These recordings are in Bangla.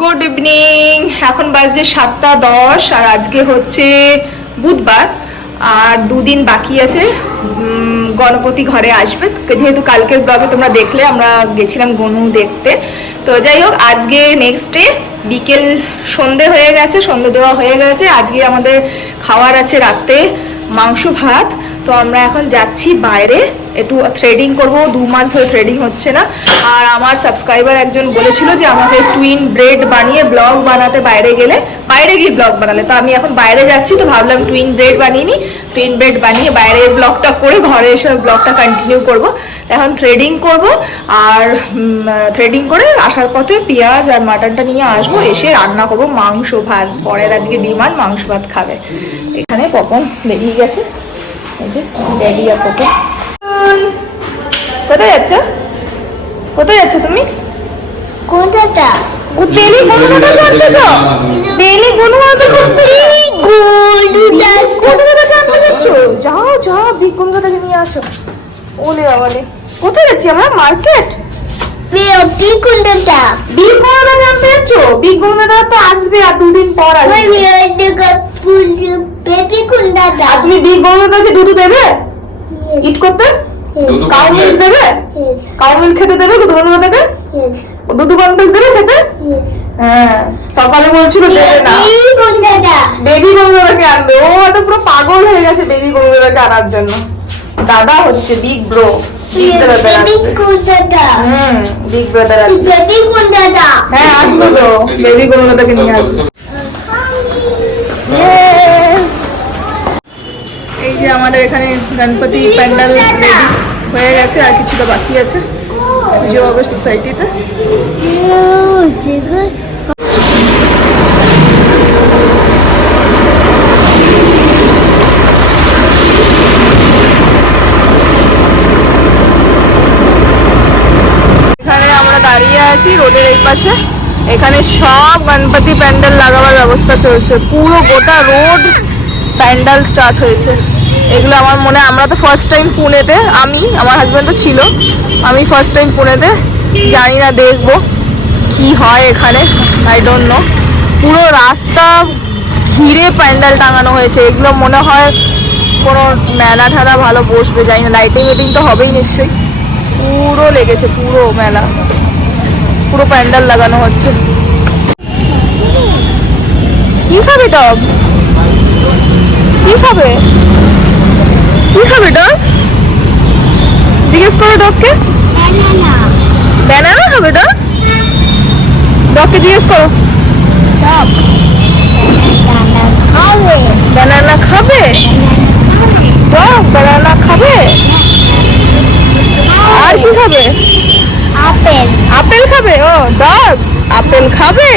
Good evening. এখন বাজে 7:10 আর আজকে হচ্ছে বুধবার আর দুদিন বাকি আছে। গণপতি ঘরে আসবে, যেহেতু কালকের ব্লগে তোমরা দেখলে আমরা গেছিলাম গনু দেখতে। তো যাই হোক, আজকে নেক্সট ডে, বিকেল সন্ধে হয়ে গেছে, সন্ধে দেওয়া হয়ে গেছে। আজকে আমাদের খাওয়ার আছে রাতে মাংস ভাত। তো আমরা এখন যাচ্ছি বাইরে, একটু থ্রেডিং করবো। 2 মাস ধরে থ্রেডিং হচ্ছে না। আর আমার সাবস্ক্রাইবার একজন বলেছিল যে আমাকে টুইন ব্রেড বানিয়ে ব্লগ বানাতে বাইরে গিয়ে ব্লগ বানালে। তো আমি এখন বাইরে যাচ্ছি, তো ভাবলাম টুইন ব্রেড বানিয়ে নিই। টুইন ব্রেড বানিয়ে বাইরে ব্লগটা করে ঘরে এসে ব্লগটা কন্টিনিউ করব। এখন থ্রেডিং করব, আর থ্রেডিং করে আসার পথে পেঁয়াজ আর মাটনটা নিয়ে আসবো, এসে রান্না করব মাংস ভাত। পরের আজকে ডিমান্ড মাংস ভাত খাবে। এখানে পপন বেরিয়ে গেছে, এই যে ড্যাডি আর পপন। কোথায় যাচ্ছ? কোথায় যাচ্ছ তুমি? কোনটা? ডেলি গনুদাকে আনতে যাও? ডেলি গনুদাকে আনতে যাচ্ছ? যাও যাও, বিগ গনুদাকে নিয়ে আসো। ওলে বাবালে, কোথায় যাচ্ছি আমরা? মার্কেট? বিগ কোনটা? বিগ গনুদাকে আনতে যাচ্ছ? বিগ গনুদা তো আসবে আর 2 দিন পর আসবে। বেবি কোনটা? আর তুমি বিগ গনুদাকে দুধ দেবে ইট করতে? কাউ মিল্ক দেবে? কাউ মিল্ক খেতে দেবে গনুদাকে? দুধ কনফেস দেবে খেতে? হ্যাঁ, সকালে বলছিল দেবে না। বেবি গরুদাকে আনবে। ও তো পুরো পাগল হয়ে গেছে বেবি গরুদাকে আনার জন্য। দাদা হচ্ছে বিগ ব্রো, বিগ ব্রাদার আসবে। বিগ ব্রাদার আসবে। হ্যাঁ, আসবে তো, বেবি গরুদাকে নিয়ে আসবে। এই যে আমাদের এখানে গণপতি প্যান্ডেল রেডি হয়ে গেছে, আর কিছুটা বাকি আছে পুজো হবে সোসাইটিতে। এখানে আমরা দাঁড়িয়ে আছি রোডের এই পাশে। এখানে সব গণপতি প্যান্ডেল লাগাবার ব্যবস্থা চলছে, পুরো গোটা রোড প্যান্ডেল স্টার্ট হয়েছে। এগুলো আমার মনে, আমরা তো ফার্স্ট টাইম পুনেতে, আমার হাজব্যান্ড তো ছিল, আমি ফার্স্ট টাইম পুনেতে, জানি না, দেখবো কি হয় এখানে, আই ডোন্ট নো। পুরো রাস্তা ঘিরে প্যান্ডেল টাঙানো হয়েছে। এগুলো মনে হয় কোনো মেলা ঠেলা ভালো বসবে, জানি না, লাইটিং ওয়েটিং তো হবেই নিশ্চয়ই। পুরো লেগেছে, পুরো মেলা, পুরো প্যান্ডেল লাগানো হচ্ছে। কি খাবে টব? কি খাবে? কি খাবে ডগ? জিজ্ঞেস করো ডগকে। ব্যানানা খাবে ডগ? ডগকে জিজ্ঞেস করো। ব্যানানা খাবে? ডগ ব্যানানা খাবে? আর কি খাবে? আপেল আপেল খাবে? ও ডগ আপেল খাবে?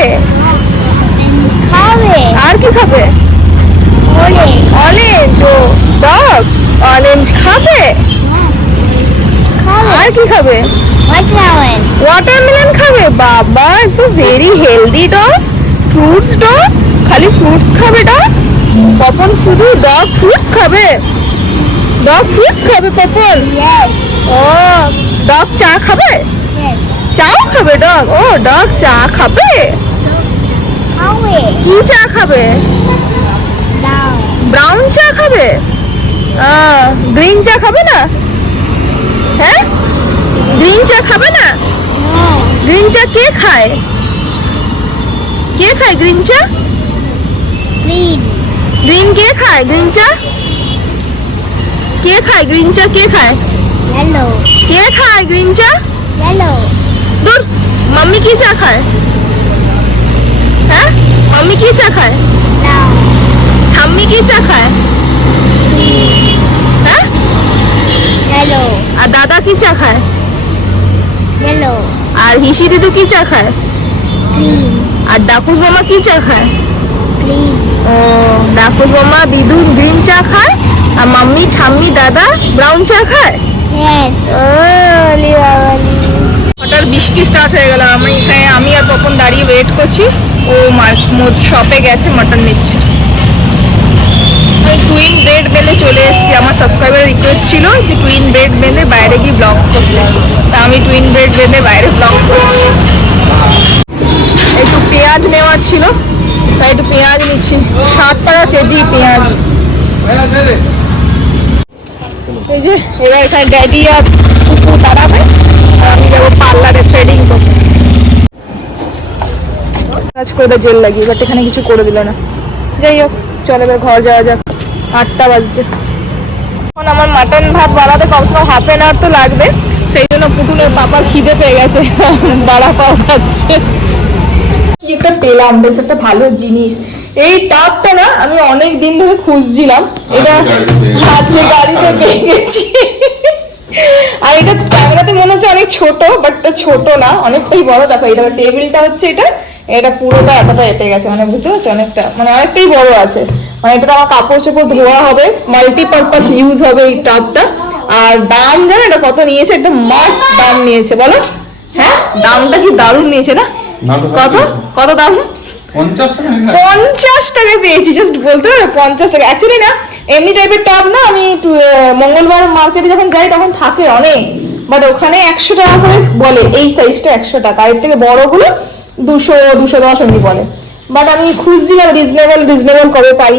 আর কি খাবে? অরেঞ্জ। ও ডগ অরেঞ্জ খাবে? আর কি খাবে? ওয়াটারমেলন খাবে? বাবা, so very healthy dog. Fruits dog, খালি ফ্রুটস খাবে ডগ? পপন শুধু ডগ ফ্রুটস খাবে? ডগ ফ্রুটস খাবে পপন? ও ডগ চা খাবে? চাও খাবে ডগ? ও ডগ চা খাবে? কি চা খাবে? ব্রাউন চা খাবে? গ্রিন চা খাবে না? হ্যাঁ, গ্রিন চা খাবে না? গ্রিন চা কে খায়? কে খায় গ্রিন চা? গ্রিন কে খায়? গ্রিন চা কে খায়? গ্রিন চা কে খায়? কে খায় গ্রিন চা? দূর, মাম্মি কি চা খায়? হ্যাঁ, মাম্মি কি চা খায়? ঠাম্মি কি চা খায়? হ্যাঁ, আর দাদা কি চা খায়? আর হিসি দিদু কি চা খায়? আর ডাকুস মামা কি চা খায়? ও ডাকুস মামা দিদু গ্রিন চা খায়, আর মাম্মি ঠাম্মি দাদা ব্রাউন চা খায়। হঠাৎ বৃষ্টি স্টার্ট হয়ে গেল। আমি আর পপন দাঁড়িয়ে ওয়েট করছি। ও শপে গেছে, মাটন নিচ্ছে। টুইন ব্রেড বেলে চলে এসেছি। আমার সাবস্ক্রাইবার রিকোয়েস্ট ছিল যে টুইন ব্রেড বেলে বাইরে গিয়ে ব্লগ করতে, তা আমি টুইন ব্রেড বেলে বাইরে ব্লগ করছি। একটু পেঁয়াজ পেঁয়াজ নেওয়ার ছিল, তাই একটু পেঁয়াজ নিচ্ছি। 60 টাকা কেজি পেঁয়াজ। এই যে এবার এখানে ড্যাডি আর পুপু দাঁড়াবে, আর আমি যাবো পার্লারে থ্রেডিং করতে। কাজ করে দেয় জেল লাগিয়ে, বাট এখানে কিছু করে দিল না। যাই হোক, চল এবার ঘর যাওয়া যাক। 8টা বাজছে। এখন আমার মাটন ভাত বানাতে কমসে কম হাফ অ্যান আওয়ার তো লাগবে। সেই জন্য পুটুলের পাপার খিদে পেয়ে গেছে, বাড়া পাও খাচ্ছে। কি একটা পেলাম, বেশ একটা ভালো জিনিস। এই টাপটা না আমি অনেক দিন ধরে খুঁজছিলাম, এটা আজকে গাড়িতে পেয়ে গেছি। আর এটা ক্যামেরাতে মনে হচ্ছে অনেক ছোট, বাট ছোট না, অনেকটাই বড়। দেখো এই দেখো টেবিলটা হচ্ছে এটা, এটা পুরোটা এতটা এটে গেছে, মানে বুঝতে পারছো, অনেকটা মানে অনেকটাই বড় আছে। মানে এটাতে আমার কাপড় চোপড় ধোয়া হবে, মাল্টিপারপাস ইউজ হবে এই টাবটা। আর দাম জানো এটা কত নিয়েছে? একটা মাস্ট দাম নিয়েছে, বলো। হ্যাঁ, দামটা কি দারুণ নিয়েছে না? কত কত দাম? 50 টাকা। 50 টাকায় পেয়েছি, জাস্ট বলতে পারো 50 টাকা। অ্যাকচুয়ালি না এমনি টাইপের টাব না, আমি মঙ্গলবার মার্কেটে যখন যাই তখন থাকে অনেক, বাট ওখানে 100 টাকা করে বলে। এই সাইজটা 100 টাকা, এর থেকে বড়গুলো 200 210 এমনি বলে। বাট আমি খুঁজছিলাম রিজনেবল কবে পাই,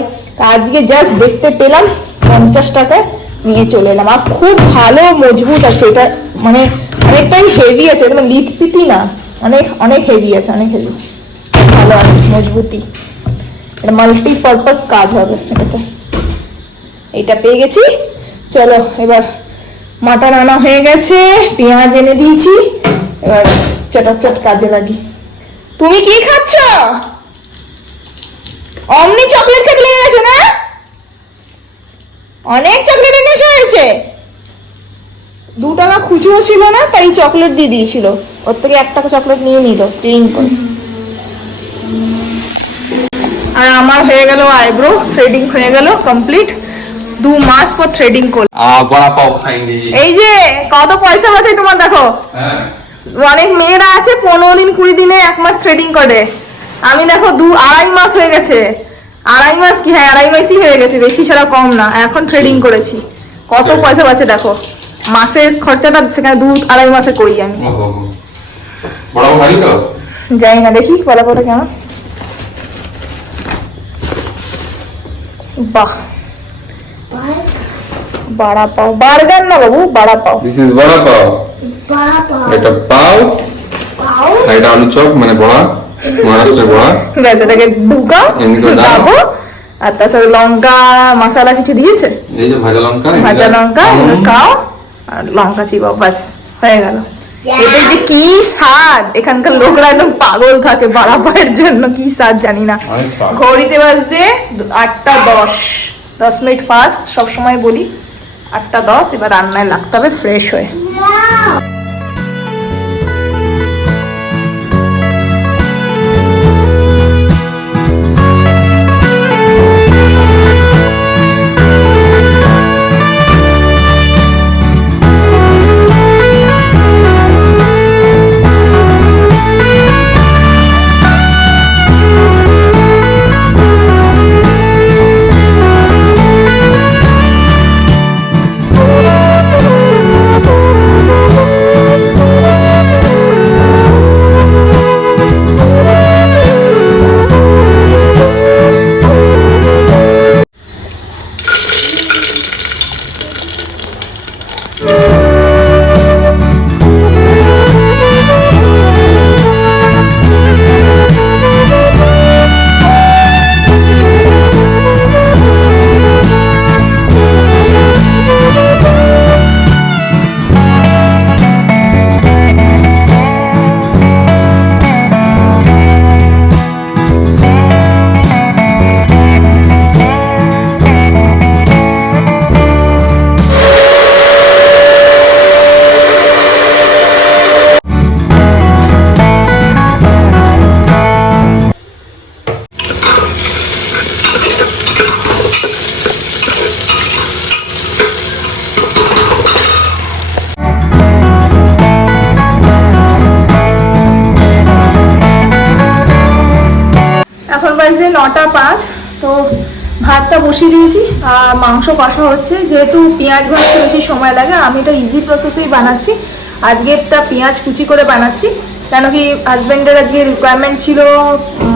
আজকে জাস্ট দেখতে পেলাম 50 টাকায় নিয়ে চলে এলাম। আর খুব ভালো মজবুত আছে এটা, মানে অনেকটাই হেভি আছে, মানে লিথপিতি না, অনেক অনেক হেভি আছে, অনেক হেভি, ভালো আছে মজবুতি। এটা মাল্টিপারপাস কাজ হবে এটাতে। এইটা পেয়ে গেছি। চলো এবার মাটন আনা হয়ে গেছে, পেঁয়াজ এনে দিয়েছি, এবার চটাচট কাজে লাগি। তুমি কি খাচ্ছ? অমনি চকলেট খেতে লেগে গেছো না? অনেক চকলেট এনেছো হয়েছে। 2 টাকা খুচরো ছিল না, তাই চকলেট দিয়ে দিয়েছিল, ওর থেকে 1 টাকা চকলেট নিয়ে নিল ট্রিং করে। আর আমার হয়ে গেল আইব্রো থ্রেডিং, হয়ে গেল কমপ্লিট। 2 মাস পর থ্রেডিং করলাম। বড়া পাও খাইনি। এই যে কত পয়সা বাঁচাই তোমার দেখো। হ্যাঁ, অনেক মেয়েরা আছে 15 দিন 20 দিনে 1 মাস থ্রেডিং করে, আমি দেখো 2-2.5 মাস হয়ে গেছে। 2.5 মাস কি, হ্যাঁ 2.5 মাসই হয়ে গেছে, বেশি ছাড়া কম না। এখন থ্রেডিং করেছি, কত পয়সা বাঁচে দেখো। মাসের খরচাটা সেখানে 2-2.5 মাসে করি আমি। বড়া পাও খাই তো? জানি না, দেখি বলাটা কেমন। বাহ, বাড়া পাও, বার্গার না বাবু, বাড়া পাও। দিস ইজ বড়া পাও। বাবা এটা পাও, পাও আর এটা আলু চপ, মানে বড়া, মহারাষ্ট্রের বড়া। ব্যাস এটাকে ঢুকাও, এমনি করে দাও। দাবো, আর তার সাথে লঙ্কা মশলা কিছু দিয়েছে, এই যে ভাজা লঙ্কা, ভাজা লঙ্কা খাও, আর লঙ্কা চিবাও, ব্যাস হয়ে গেল। এটা যে কি স্বাদ, এখানকার লোকরা একদম পাগল থাকে বাড়া পায়ের জন্য, কি স্বাদ জানি না। অনেক স্বাদ। ঘড়িতে বাজছে 8টা 10, 10 মিনিট ফাস্ট সবসময় বলি। 8টা 10, এবার রান্নায় লাগতে হবে ফ্রেশ হয়ে। এখন বাজে 9টা 5, তো ভাতটা বসিয়ে দিয়েছি আর মাংস কষা হচ্ছে। যেহেতু পেঁয়াজ ভাজতে বেশি সময় লাগে, আমি এটা ইজি প্রসেসেই বানাচ্ছি। আজকেরটা পেঁয়াজ কুচি করে বানাচ্ছি, কেন কি হাজব্যান্ডের আজকে রিকোয়ারমেন্ট ছিল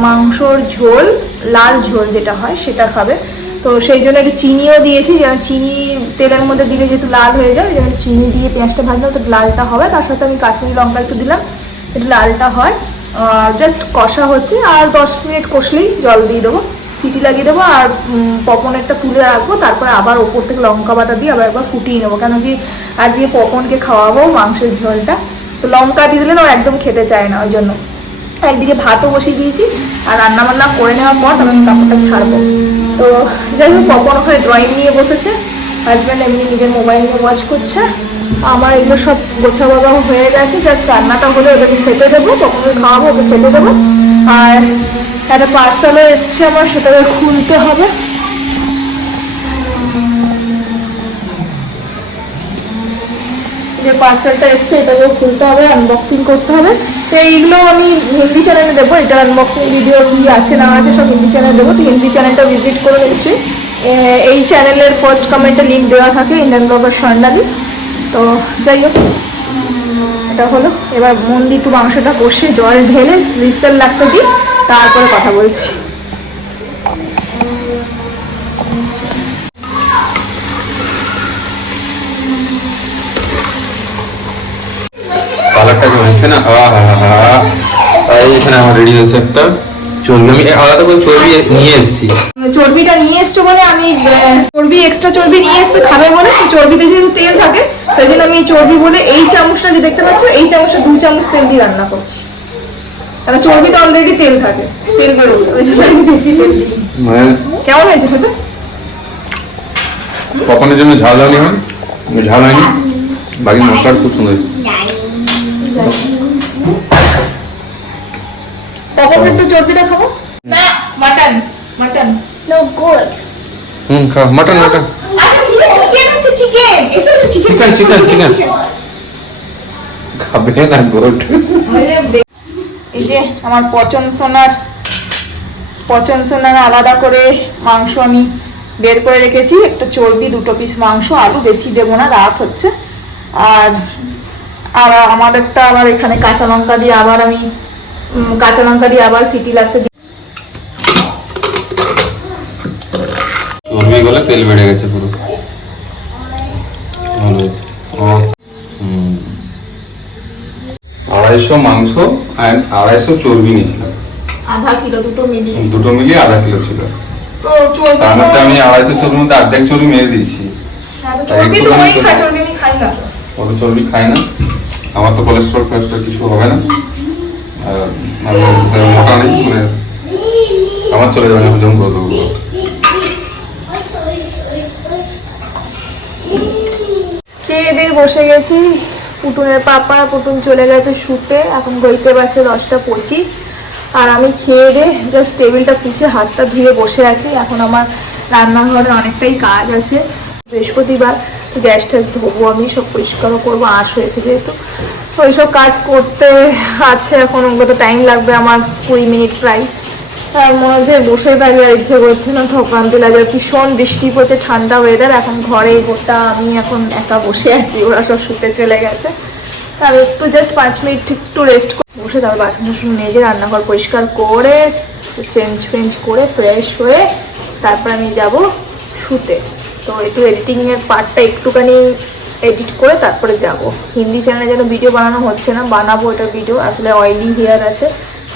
মাংসর ঝোল, লাল ঝোল যেটা হয় সেটা খাবে। তো সেই জন্য একটু চিনিও দিয়েছি, যেন চিনি তেলের মধ্যে দিলে যেহেতু লাল হয়ে যায়, যেন চিনি দিয়ে পেঁয়াজটা ভাজলে তো লালটা হবে। তার সাথে আমি কাশ্মীরি লঙ্কা একটু দিলাম, একটু লালটা হয়। জাস্ট কষা হচ্ছে, আর 10 মিনিট কষলেই জল দিয়ে দেবো, সিটি লাগিয়ে দেবো, আর পপনেরটা তুলে রাখবো। তারপরে আবার ওপর থেকে লঙ্কা বাটা দিয়ে আবার একবার ফুটিয়ে নেবো, কেন কি আজকে পপনকে খাওয়াবো মাংসের ঝোলটা। তো লঙ্কা দিয়ে দিলে না একদম খেতে চায় না, ওই জন্য একদিকে ভাতও বসিয়ে দিয়েছি। আর রান্নাবান্না করে নেওয়ার পর তবে আমি কাপড়টা ছাড়বো। তো যাই হোক, পপন ওখানে ড্রয়িং নিয়ে বসেছে, হাজব্যান্ড এমনি নিজের মোবাইল নিয়ে ওয়াচ করছে। আমার এগুলো সব গোছা বাগাও হয়ে গেছে, জাস্ট রান্নাটা হলে ওদেরকে খেতে দেবো, পপনকে খাওয়াবো, ওকে খেতে দেবো। আর একটা পার্সেলও এসছে আমার, সেটাকে খুলতে হবে। যে পার্সেলটা এসছে এটাকেও খুলতে হবে, আনবক্সিং করতে হবে। তো এইগুলো আমি হিন্দি চ্যানেলে দেবো, এটার আনবক্সিং ভিডিও কি আছে না আছে সব হিন্দি চ্যানেলে দেবো। তো হিন্দি চ্যানেলটা ভিজিট করে নিশ্চয়ই এই চ্যানেলের ফার্স্ট কমেন্টে লিঙ্ক দেওয়া থাকে, ইন্ডিয়ান ব্লগার স্বর্ণালী। তো যাই হোক, এটা হলো। এবার মন দিয়ে একটু মাংসটা কষে জল ঢেলে হুইসেল লাগতে দিই, তারপরে কথা বলছি। কালারটা কেমন হচ্ছে না? তাই এখানে আমার রেডি হয়েছে একটা চর্বি। আমি আলাদা করে চর্বি নিয়ে এসেছি। চর্বিটা নিয়ে এসছো বলে আমি চর্বি, এক্সট্রা চর্বি নিয়ে এসছে খাবে বলে। চর্বিতে যেহেতু তেল থাকে সেই জন্য আমি চর্বি বলে এই চামচটা যে দেখতে পাচ্ছ, এই চামচটা 2 চামচ তেল দিয়ে রান্না করছি। কারণ চর্বিতে অলরেডি তেল থাকে, তেল বেরোবে, ওই জন্য আমি বেশি তেল দিই। মানে কেমন হয়েছে খেতে? পপনের জন্য ঝাল হয়নি, হয় ঝাল হয়নি, বাকি মশলা খুব সুন্দর। পপন একটু চর্বিটা খাবো না, মাটন মাটন। No good. খাও মাটন মাটন। আচ্ছা ঠিক আছে, চিকেন হচ্ছে চিকেন, এসো চিকেন চিকেন খাবে না গুড। এই যে আমার পচন সোনার আলাদা করে মাংস আমি বের করে রেখেছি, একটা চর্বি, 2 পিস মাংস, আলু বেশি দেবো না, রাত হচ্ছে। আর আমাদেরটা আবার এখানে কাঁচা লঙ্কা দিয়ে আবার সিটি লাগতে দিই। চর্বি গলে তেল বেড়ে গেছে পুরো, ভালো হয়েছে। 250 মাংস আর 250 চর্বি নিয়েছিলাম, আধা কিলো, দুটো মিলিয়ে আধা কিলো ছিল। তো চর্বি তার মধ্যে আমি 250 চর্বির মধ্যে অর্ধেক চর্বি মেরে দিয়েছি। চর্বি তো ওই খায়, চর্বি আমি খাই না, অত চর্বি খাই না, আমার তো কোলেস্ট্রল কিছু হবে না, আর আমি মোটা নেই, মানে আমার চলে যাবে, হজম করে দেবো। খেয়ে দিয়ে বসে গেছি। পুটুনের পাপা, পুটুন চলে গেছে শুতে, এখন গইতে বাসে 10:25। আর আমি খেয়ে দিয়ে জাস্ট টেবিলটা পুছে হাতটা ধুয়ে বসে আছি। এখন আমার রান্নাঘরে অনেকটাই কাজ আছে, বৃহস্পতিবার, গ্যাস ট্যাস ধোবো, আমি সব পরিষ্কারও করবো, আঁশ হয়েছে যেহেতু। তো ওইসব কাজ করতে আছে, এখন ওগুলো তো টাইম লাগবে আমার 20 মিনিট প্রায়। আর মনে হচ্ছে বসে থাকলে আর ইচ্ছে করছে না, থকান্তি লাগে। ভীষণ বৃষ্টি পড়ছে, ঠান্ডা ওয়েদার, এখন ঘরে গোটা আমি এখন একা বসে আছি, ওরা সব শুতে চলে গেছে। আমি একটু জাস্ট 5 মিনিট একটু রেস্ট করে বসে, তারপর বাসন মেজে রান্নাঘর পরিষ্কার করে চেঞ্জ করে ফ্রেশ হয়ে তারপর আমি যাব শুতে। তো একটু এডিটিংয়ের পার্টটা একটুখানি এডিট করে তারপরে যাব। হিন্দি চ্যানেলে যেন ভিডিও বানানো হচ্ছে না, বানাবো এটা ভিডিও, আসলে অয়েলি হেয়ার আছে।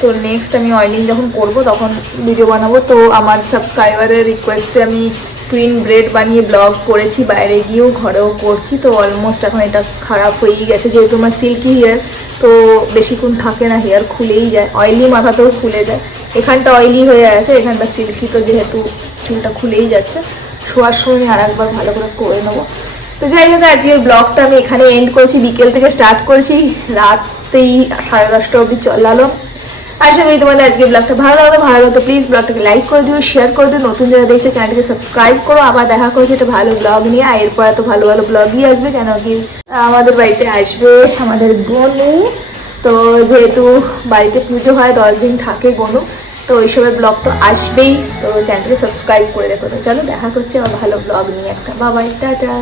তো নেক্সট আমি অয়েলিং যখন করব তখন ভিডিও বানাবো। তো আমার সাবস্ক্রাইবারের রিকোয়েস্টে আমি টুইন ব্রেড বানিয়ে ব্লগ করেছি, বাইরে গিয়েও ঘরেও করছি। তো অলমোস্ট এখন এটা খারাপ হয়েই গেছে, যেহেতু আমার সিল্কি হেয়ার, তো বেশিক্ষণ থাকে না, হেয়ার খুলেই যায়, অয়েলি মাথাতেও খুলে যায়। এখানটা অয়েলি হয়ে আছে, এখানটা সিল্কি, তো যেহেতু চুলটা খুলেই যাচ্ছে। শোয়ার সময় আর একবার ভালো করে নেবো। তো যাই হোক, আজকের ব্লগটা আমি এখানে এন্ড করেছি, বিকেল থেকে স্টার্ট করেছি, রাতেই 10:30 অবধি চলালো। আশা করি তোমাদের আজকে ব্লগটা ভালো লাগতো প্লিজ ব্লগটাকে লাইক করে দিও, শেয়ার করে দিও, নতুন যারা দেখছো চ্যানেলটাকে সাবস্ক্রাইব করো। আবার দেখা করছি একটা ভালো ব্লগ নিয়ে, আর এরপর এত ভালো ব্লগই আসবে, কেন কি আমাদের বাড়িতে আসবে আমাদের গনু। তো যেহেতু বাড়িতে পুজো হয়, 10 দিন থাকে গনু, তো ওইসবের ব্লগ তো আসবেই। তো চ্যানেলটাকে সাবস্ক্রাইব করে রেখো। তো চলো দেখা করছি আমার ভালো ব্লগ নিয়ে একটা। বাবাই, টাটা।